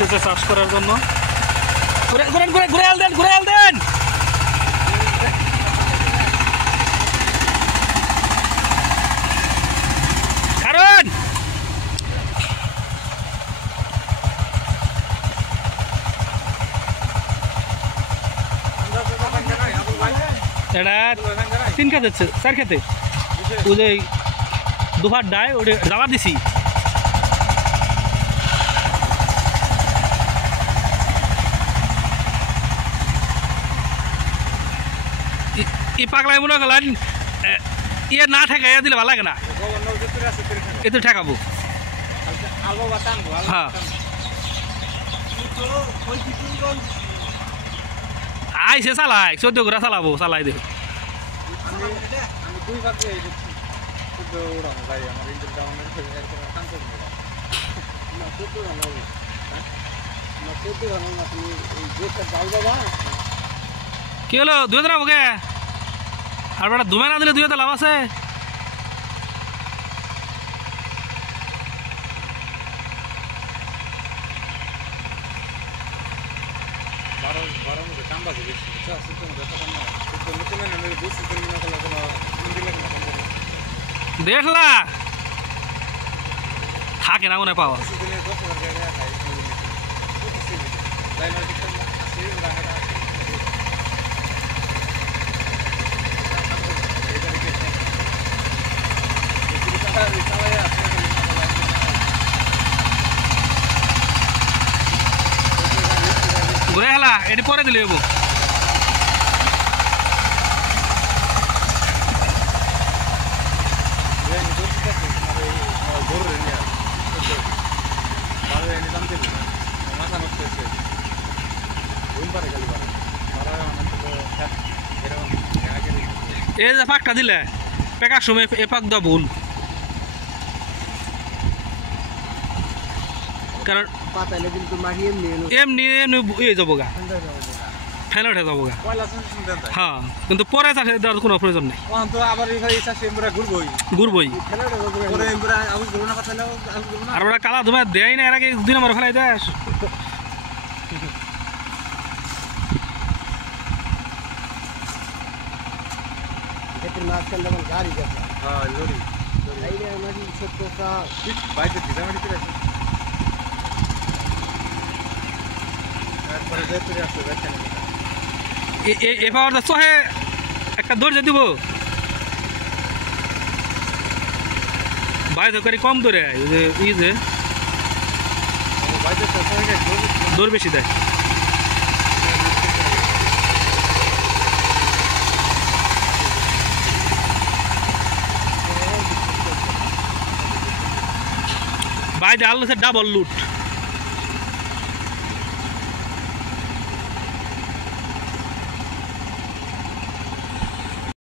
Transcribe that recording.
এসেছে চাষ করার জন্য। ঘুরে ঘুরে ঘুরে ঘুরে দেন, ঘুরে দেন। কারণ এটা 3 খেতে 4 খেতে ওই যে দুহার ডায় ওটা যাওয়া দিছি। ই পাগলাই মনে করলেন ইয়ে না ঠেকাইয়া দিলে ভালো লাগে না, এ তো ঠেকাবো। হ্যাঁ আইসে চালাই 14 ঘোরা চালাবো, চালাই দেবে। কি হলো 2000 হবো কে? আর বেটা ধুমে না দিলে 2000 লাভ আছে। দেখলা থাকে না মনে পাওয়া। ঘুরে হেলা এটি পরে দিলে হবো। এই যে ফাঁকটা দিলে পেকার সময় এ পাক দেওয়া ভুল, কারণ এমনি ইয়ে যাবো গা, ফেলে উঠে যাবো গা। হ্যাঁ কিন্তু পরে চাষে দেওয়ার কোনো প্রয়োজন নেই, ঘুরবই। আর ওরা কালা ধুমা দেয় না, এর আগে 2 নম্বর ফেলাই দেয়। এবার চহে একটা দৌড় দিব বাইরে করে কম দৌড়ে ই যে দৌড় বেশি দেয়। বাইরে আল্লাহ ডাবল লুট।